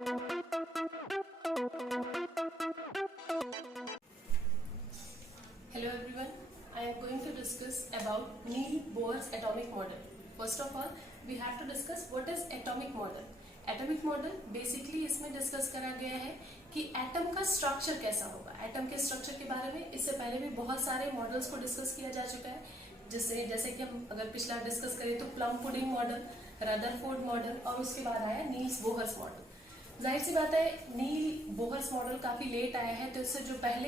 Hello everyone, I am going to discuss about Niels Bohr's atomic model. First of all, we have to discuss what is atomic model. Atomic model basically इसमें discuss करा गया है कि atom का structure कैसा होगा। Atom के structure के बारे में इससे पहले भी बहुत सारे मॉडल्स को डिस्कस किया जा चुका है, जैसे कि हम अगर पिछला डिस्कस करें तो plum pudding model, Rutherford model और उसके बाद आया नील्स बोहर्स मॉडल। जाहिर सी बात है नील बोहर्स मॉडल काफी लेट आया है, तो इससे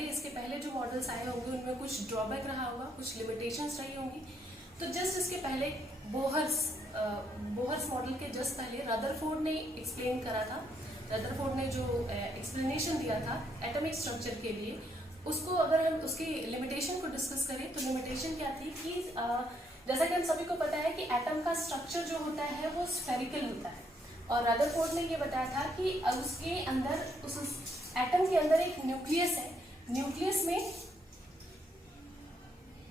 इसके पहले जो मॉडल्स आए होंगे उनमें कुछ ड्रॉबैक रहा होगा, कुछ लिमिटेशंस रही होंगी। तो जस्ट इसके पहले बोहर्स मॉडल के जस्ट पहले रदरफोर्ड ने एक्सप्लेन करा था। रदरफोर्ड ने जो एक्सप्लेनेशन दिया था एटॉमिक स्ट्रक्चर के लिए, उसको अगर हम उसकी लिमिटेशन को डिस्कस करें तो लिमिटेशन क्या थी कि जैसा कि हम सभी को पता है कि एटम का स्ट्रक्चर जो होता है वो स्फेरिकल होता है, और रदरफोर्ड ने ये बताया था कि उसके अंदर उस एटम के अंदर एक न्यूक्लियस है। न्यूक्लियस में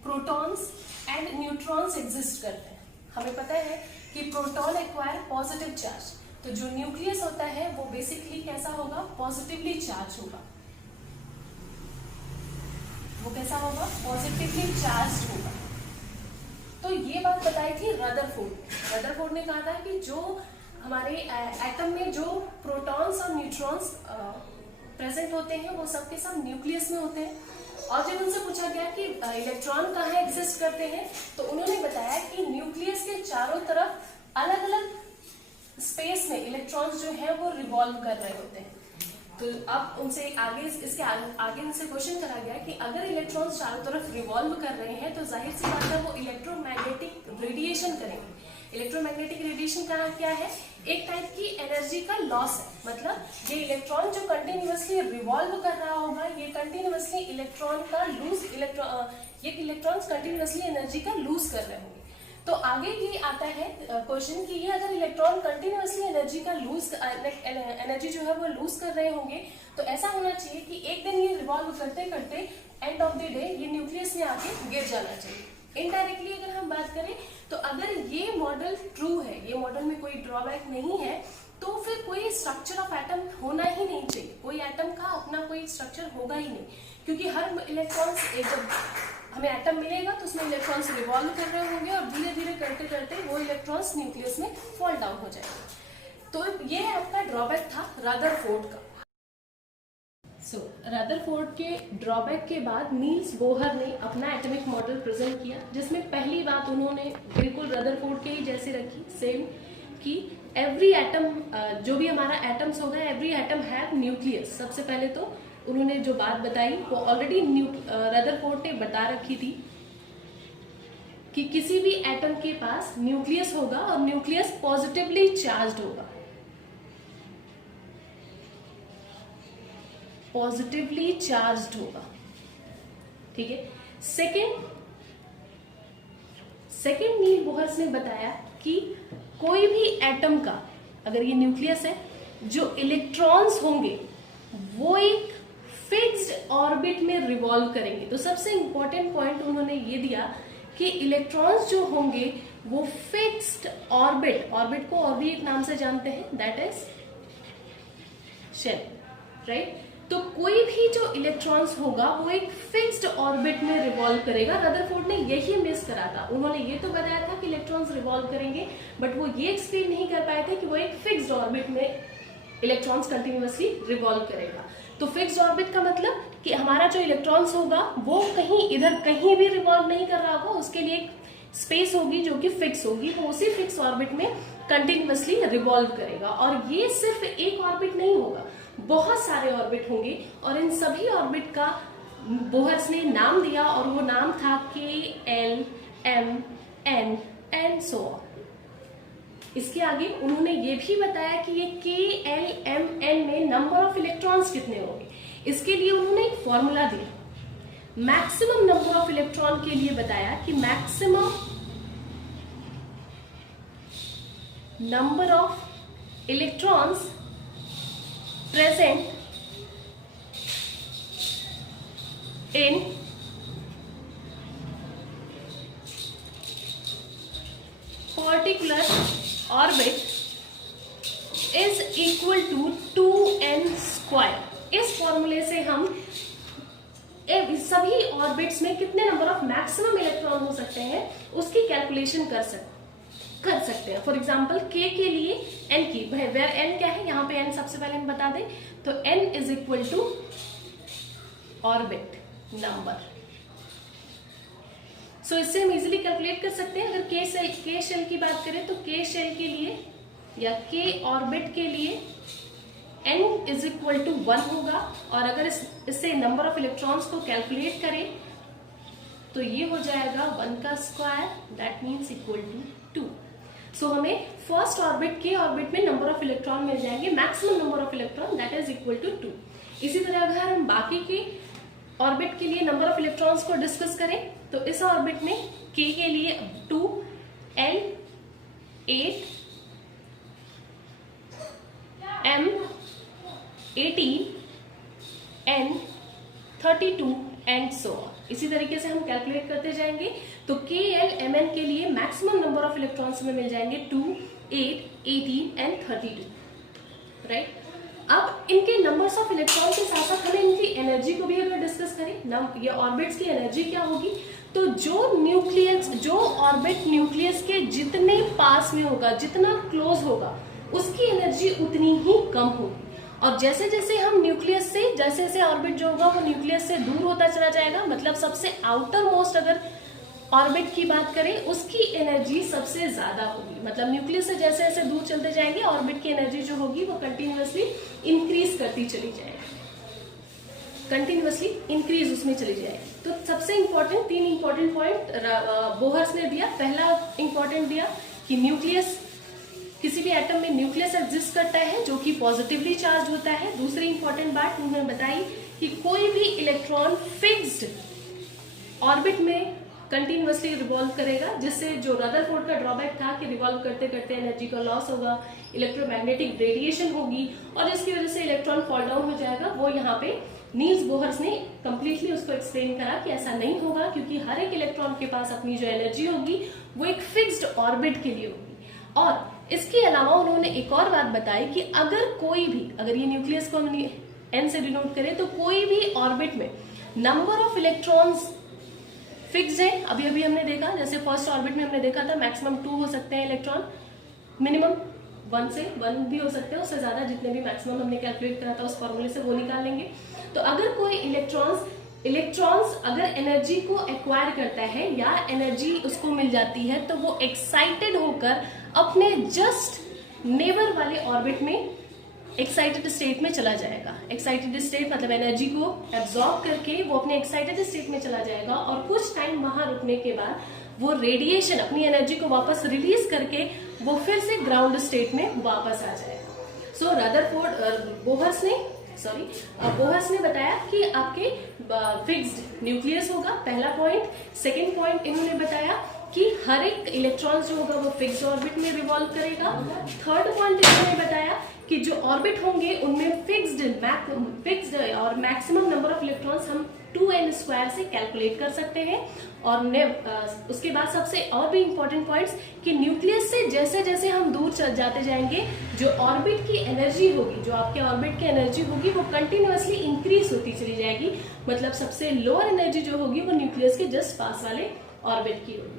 प्रोटॉन्स एंड न्यूट्रॉन्स एग्जिस्ट करते हैं। हमें पता है कि प्रोटॉन एक्वायर पॉजिटिव चार्ज, तो जो न्यूक्लियस होता है वो बेसिकली कैसा होगा, पॉजिटिवली चार्ज होगा। वो कैसा होगा, पॉजिटिवली चार्ज होगा। तो ये बात बताई थी रदरफोर्ड। रदरफोर्ड ने कहा था कि जो हमारे एटम में जो प्रोटॉन्स और न्यूट्रॉन्स प्रेजेंट होते हैं वो सब के सब न्यूक्लियस में होते हैं। और जब उनसे पूछा गया कि इलेक्ट्रॉन कहाँ एग्जिस्ट करते हैं, तो उन्होंने बताया कि न्यूक्लियस के चारों तरफ अलग अलग स्पेस में इलेक्ट्रॉन्स जो है वो रिवॉल्व कर रहे होते हैं। तो अब उनसे इसके आगे उनसे क्वेश्चन करा गया कि अगर इलेक्ट्रॉन्स चारों तरफ रिवॉल्व कर रहे हैं तो जाहिर सी बात है वो इलेक्ट्रोमैग्नेटिक रेडिएशन करेंगे। इलेक्ट्रोमैग्नेटिक रेडिएशन क्या है, एक टाइप की एनर्जी का लॉस है। मतलब ये इलेक्ट्रॉन जो कंटिन्यूअसली रिवॉल्व कर रहा होगा, ये कंटिन्यूअसली इलेक्ट्रॉन्स कंटिन्यूअसली एनर्जी का लूज कर रहे होंगे। तो आगे ये आता है क्वेश्चन कि ये अगर इलेक्ट्रॉन कंटिन्यूअसली एनर्जी जो है वो लूज कर रहे होंगे, तो ऐसा होना चाहिए कि एक दिन ये रिवॉल्व करते करते एंड ऑफ द डे ये न्यूक्लियस में आके गिर जाना चाहिए। इनडायरेक्टली अगर हम बात करें तो अगर ये मॉडल ट्रू है, ये मॉडल में कोई ड्रॉबैक नहीं है, तो फिर कोई स्ट्रक्चर ऑफ एटम होना ही नहीं चाहिए। कोई एटम का अपना कोई स्ट्रक्चर होगा ही नहीं, क्योंकि हर इलेक्ट्रॉन्स जब हमें एटम मिलेगा तो उसमें इलेक्ट्रॉन्स रिवॉल्व कर रहे होंगे और धीरे धीरे करते करते वो इलेक्ट्रॉन्स न्यूक्लियस में फॉल डाउन हो जाएंगे। तो ये आपका ड्रॉबैक था रदरफोर्ड का। रदरफोर्ड के ड्रॉबैक के बाद नील्स बोहर ने अपना एटॉमिक मॉडल प्रेजेंट किया, जिसमें पहली बात उन्होंने बिल्कुल रदरफोर्ड के ही जैसे रखी, सेम, कि एवरी एटम, जो भी हमारा एटम्स होगा, एवरी एटम हैव न्यूक्लियस। सबसे पहले तो उन्होंने जो बात बताई वो ऑलरेडी रदरफोर्ड ने बता रखी थी कि किसी भी एटम के पास न्यूक्लियस होगा और न्यूक्लियस पॉजिटिवली चार्ज्ड होगा, पॉजिटिवली चार्ज्ड होगा। ठीक है। सेकेंड नील बोहर्स ने बताया कि कोई भी एटम का अगर ये न्यूक्लियस है, जो इलेक्ट्रॉन्स होंगे वो एक फिक्स्ड ऑर्बिट में रिवॉल्व करेंगे। तो सबसे इंपॉर्टेंट पॉइंट उन्होंने ये दिया कि इलेक्ट्रॉन्स जो होंगे वो फिक्स्ड ऑर्बिट को और भी एक नाम से जानते हैं, दैट इज शेल, राइट। तो कोई भी जो इलेक्ट्रॉन्स होगा वो एक फिक्स्ड ऑर्बिट में रिवॉल्व करेगा। रदरफोर्ड ने यही मिस करा था। उन्होंने ये तो बताया था कि इलेक्ट्रॉन्स रिवॉल्व करेंगे, बट वो ये एक्सप्लेन नहीं कर पाए थे कि वो एक फिक्स्ड ऑर्बिट में इलेक्ट्रॉन्स कंटिन्यूअसली रिवॉल्व करेगा। तो फिक्स्ड ऑर्बिट का मतलब कि हमारा जो इलेक्ट्रॉन्स होगा वो कहीं भी रिवॉल्व नहीं कर रहा होगा, उसके लिए एक स्पेस होगी जो कि फिक्स होगी, वो उसी फिक्स ऑर्बिट में कंटिन्यूअसली रिवॉल्व करेगा। और ये सिर्फ एक ऑर्बिट नहीं होगा, बहुत सारे ऑर्बिट होंगे, और इन सभी ऑर्बिट का बोहर्स ने नाम दिया, और वो नाम था KL, M, N and so on. इसके आगे उन्होंने ये भी बताया कि ये KL, M, N में नंबर ऑफ इलेक्ट्रॉन्स कितने होंगे। इसके लिए उन्होंने एक फॉर्मूला दिया, मैक्सिमम नंबर ऑफ इलेक्ट्रॉन के लिए बताया कि maximum number of electrons present in particular orbit is equal to 2 square. इस फॉर्मूले से हम सभी ऑर्बिट्स में कितने नंबर ऑफ मैक्सिमम इलेक्ट्रॉन हो सकते हैं उसकी कैलकुलेशन कर सकते हैं। फॉर एग्जाम्पल के लिए एन की, वेयर एन क्या है, यहाँ पे एन सबसे पहले हम बता दें तो N is equal to orbit number. So इससे हम इजीली कैलकुलेट कर सकते हैं। अगर के शेल की बात करें तो के शेल के लिए या के ऑर्बिट के लिए n इज इक्वल टू 1 होगा, और अगर इससे नंबर ऑफ इलेक्ट्रॉन्स को कैलकुलेट करें तो ये हो जाएगा 1 का square, that means equal to 2। So हमें फर्स्ट ऑर्बिट के ऑर्बिट में नंबर ऑफ इलेक्ट्रॉन मिल जाएंगे, maximum number of electron that is equal to 2। इसी तरह अगर हम बाकी के ऑर्बिट के लिए नंबर ऑफ इलेक्ट्रॉन्स को डिस्कस करें तो इस ऑर्बिट में k के लिए 2, L 8, M 18, N 32 and so on. इसी तरीके से हम कैलकुलेट करते जाएंगे तो के एल एम एन के लिए मैक्सिमम नंबर ऑफ इलेक्ट्रॉन्स में मिल जाएंगे 2, 8, 18 एंड 32, राइट। अब इनके नंबर्स ऑफ इलेक्ट्रॉन के साथ साथ हमें इनकी एनर्जी को भी अगर डिस्कस करें, ये ऑर्बिट्स की एनर्जी क्या होगी, तो जो ऑर्बिट न्यूक्लियस के जितने पास में होगा, जितना क्लोज होगा, उसकी एनर्जी उतनी ही कम होगी। और जैसे जैसे हम न्यूक्लियस से, जैसे जैसे ऑर्बिट जो होगा वो न्यूक्लियस से दूर होता चला जाएगा, मतलब सबसे आउटर मोस्ट अगर ऑर्बिट की बात करें उसकी एनर्जी सबसे ज्यादा होगी। मतलब न्यूक्लियस से जैसे जैसे दूर चलते जाएंगे ऑर्बिट की एनर्जी जो होगी वो कंटिन्यूअसली इंक्रीज करती चली जाएगी, कंटिन्यूअसली इंक्रीज उसमें चली जाएगी। तो सबसे इंपॉर्टेंट 3 इंपॉर्टेंट पॉइंट बोहर्स ने दिया। पहला इंपॉर्टेंट दिया कि न्यूक्लियस, किसी भी एटम में न्यूक्लियस एग्जिस्ट करता है जो कि पॉजिटिवली चार्ज होता है। दूसरी इंपॉर्टेंट बात उन्होंने बताई कि कोई भी इलेक्ट्रॉन फिक्स्ड ऑर्बिट में कंटिन्यूअसली रिवॉल्व करेगा, जिससे जो रदरफोर्ड का ड्रॉबैक था कि रिवॉल्व करते करते एनर्जी का लॉस होगा, इलेक्ट्रोमैग्नेटिक रेडिएशन होगी और जिसकी वजह से इलेक्ट्रॉन फॉल डाउन हो जाएगा, वो यहाँ पे नील्स बोहर्स ने कंप्लीटली उसको एक्सप्लेन करा कि ऐसा नहीं होगा, क्योंकि हर एक इलेक्ट्रॉन के पास अपनी जो एनर्जी होगी वो एक फिक्स्ड ऑर्बिट के लिए होगी। और इसके अलावा उन्होंने एक और बात बताई कि अगर कोई भी, अगर ये न्यूक्लियस को हम एन से डिनोट करें तो कोई भी ऑर्बिट में नंबर ऑफ इलेक्ट्रॉन्स फिक्स्ड है। अभी अभी हमने देखा, जैसे फर्स्ट ऑर्बिट में हमने देखा था मैक्सिमम 2 हो सकते हैं इलेक्ट्रॉन, मिनिमम 1 भी हो सकते हैं, उससे ज्यादा जितने भी मैक्सिमम हमने कैलकुलेट करा था उस फॉर्मूले से वो निकाल लेंगे। तो अगर कोई इलेक्ट्रॉन्स अगर एनर्जी को एक्वायर करता है या एनर्जी उसको मिल जाती है तो वो एक्साइटेड होकर अपने जस्ट नेबर वाले ऑर्बिट में एक्साइटेड स्टेट में चला जाएगा। एक्साइटेड स्टेट मतलब एनर्जी को एब्जॉर्ब करके वो अपने एक्साइटेड स्टेट में चला जाएगा और कुछ टाइम वहां रुकने के बाद वो रेडिएशन अपनी एनर्जी को वापस रिलीज करके वो फिर से ग्राउंड स्टेट में वापस आ जाएगा। सो रदरफोर्ड बोहर्स ने बताया कि आपके फिक्स्ड न्यूक्लियस होगा, पहला पॉइंट। सेकेंड पॉइंट इन्होंने बताया कि हर एक इलेक्ट्रॉन जो होगा वो फिक्स्ड ऑर्बिट में रिवॉल्व करेगा। थर्ड पॉइंट इन्होंने बताया कि जो ऑर्बिट होंगे उनमें फिक्स्ड और मैक्सिमम नंबर ऑफ इलेक्ट्रॉन्स हम 2n स्क्वायर से कैलकुलेट कर सकते हैं। और उसके बाद सबसे और भी इंपॉर्टेंट पॉइंट्स कि न्यूक्लियस से जैसे जैसे हम दूर जाते जाएंगे जो ऑर्बिट की एनर्जी होगी, जो आपके ऑर्बिट की एनर्जी होगी वो कंटिन्यूअसली इंक्रीज होती चली जाएगी। मतलब सबसे लोअर एनर्जी जो होगी वो न्यूक्लियस के जस्ट पास वाले ऑर्बिट की होगी।